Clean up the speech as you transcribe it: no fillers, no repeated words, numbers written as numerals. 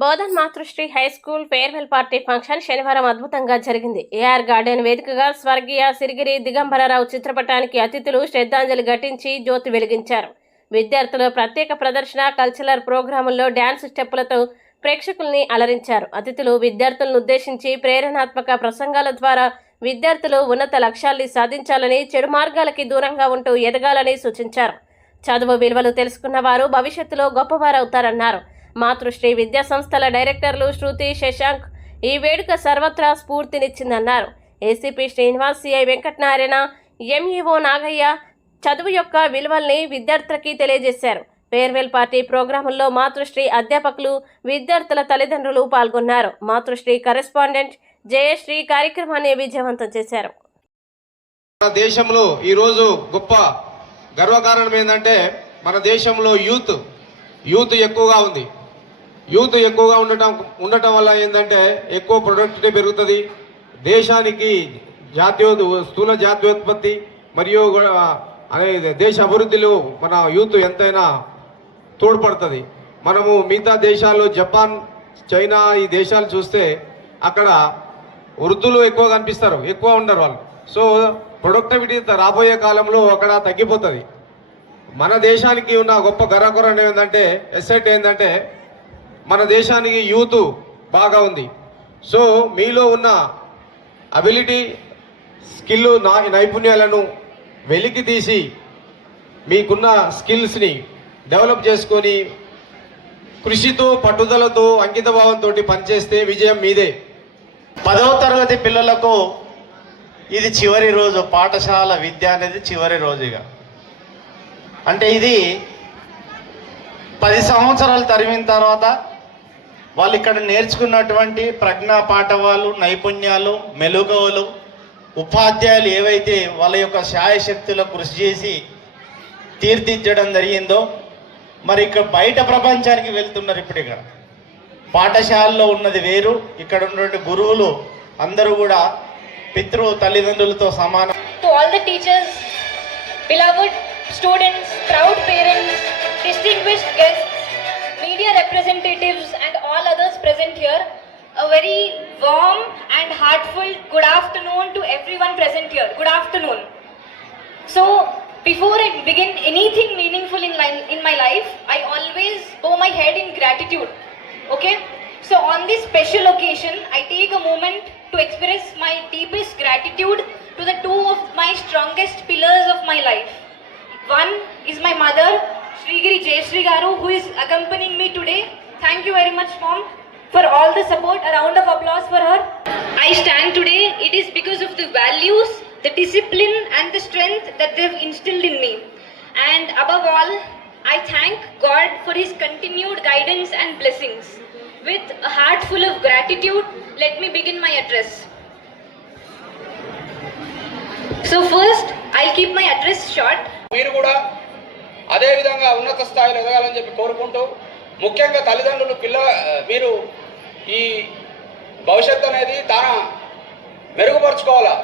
Bodhan Matrusri high school farewell party function శనివారం అద్భుతంగా జరిగింది. ఏఆర్ గార్డెన్ వేదికగా స్వర్గీయ సిరిగిరి దిగంబరరావు చిత్రపటానికి అతిథులు శ్రద్ధాంజలి ఘటించి జ్యోతి వెలిగించారు. విద్యార్థులు ప్రత్యేక ప్రదర్శన, కల్చరల్ ప్రోగ్రాముల్లో డ్యాన్స్ స్టెప్పులతో ప్రేక్షకుల్ని అలరించారు. అతిథులు విద్యార్థులను ఉద్దేశించి ప్రేరణాత్మక ప్రసంగాల ద్వారా విద్యార్థులు ఉన్నత లక్ష్యాల్ని సాధించాలని, చెడు మార్గాలకి దూరంగా ఉంటూ ఎదగాలని సూచించారు. చదువు విలువలు తెలుసుకున్న వారు భవిష్యత్తులో గొప్పవారవుతారన్నారు. మాతృశ్రీ విద్యా సంస్థల డైరెక్టర్లు శృతి, శశాంక్ ఈ వేడుక సర్వత్రా స్ఫూర్తినిచ్చిందన్నారు. ACP Srinivas, CI Venkatanarayana, MEO Nagaiah చదువు యొక్క విలువల్ని విద్యార్థులకి తెలియజేశారు. ఫేర్వెల్ పార్టీ ప్రోగ్రాముల్లో మాతృశ్రీ అధ్యాపకులు, విద్యార్థుల తల్లిదండ్రులు పాల్గొన్నారు. మాతృశ్రీ కరెస్పాండెంట్ జయశ్రీ కార్యక్రమాన్ని విజయవంతం చేశారు. మన దేశంలో ఈరోజు గొప్ప గర్వకారణం ఏంటంటే మన దేశంలో యూత్ ఎక్కువగా ఉంది. యూత్ ఎక్కువగా ఉండటం వల్ల ఏంటంటే ఎక్కువ ప్రొడక్టివిటీ పెరుగుతుంది. దేశానికి స్థూల జాతీయోత్పత్తి మరియు దేశ అభివృద్ధిలో మన యూత్ ఎంతైనా తోడ్పడుతుంది. మనము మిగతా దేశాల్లో జపాన్, చైనా ఈ దేశాలు చూస్తే అక్కడ వృద్ధులు ఎక్కువ కనిపిస్తారు, ఎక్కువ ఉండరు వాళ్ళు. సో ప్రొడక్టివిటీ రాబోయే కాలంలో అక్కడ తగ్గిపోతుంది. మన దేశానికి ఉన్న గొప్ప గర్వకారణం ఏంటంటే ఎసెట్ ఏంటంటే మన దేశానికి యూత్ బాగా ఉంది. సో మీలో ఉన్న అబిలిటీ, స్కిల్, నైపుణ్యాలను వెలికి తీసి మీకున్న స్కిల్స్ని డెవలప్ చేసుకొని కృషితో, పట్టుదలతో, అంకిత భావంతో పనిచేస్తే విజయం మీదే. 10వ తరగతి పిల్లలకు ఇది చివరి రోజు. పాఠశాల విద్య అనేది చివరి రోజుగా, అంటే ఇది 10 సంవత్సరాలు తరిమిన తర్వాత వాళ్ళు ఇక్కడ నేర్చుకున్నటువంటి ప్రజ్ఞా పాఠవాలు, నైపుణ్యాలు, మెలుగవలు, ఉపాధ్యాయులు ఏవైతే వాళ్ళ యొక్క శాయశక్తుల కృషి చేసి తీర్చిదిద్దడం జరిగిందో, మరి ఇక్కడ బయట ప్రపంచానికి వెళ్తున్నారు. ఇప్పుడు ఇక్కడ పాఠశాలలో ఉన్నది వేరు, ఇక్కడ ఉన్నటువంటి గురువులు అందరూ కూడా తల్లిదండ్రులతో సమానం. To all the teachers, beloved students, proud parents, distinguished guests, media representatives and all others present here, a very warm and heartfelt good afternoon to everyone present here. Good afternoon. So before I begin anything meaningful in my life, I always bow my head in gratitude. Okay? So on this special occasion, I take a moment to express my deepest gratitude to the two of my strongest pillars of my life. One is my mother, Srigiri Jayashree Garu, who is accompanying me today. Thank you very much, Mom, for all the support. A round of applause for her. I stand today, it is because of the values, the discipline and the strength that they've instilled in me. And above all, I thank God for His continued guidance and blessings. With a heart full of gratitude, let me begin my address. So first, I'll keep my address short. మీరు కూడా అదే విధంగా ఉన్నత స్థాయిలో ఎదగాలని చెప్పి కోరుకుంటూ, ముఖ్యంగా తల్లిదండ్రులు మీరు ఈ భవిష్యత్తు అనేది తాను మెరుగుపరుచుకోవాలా.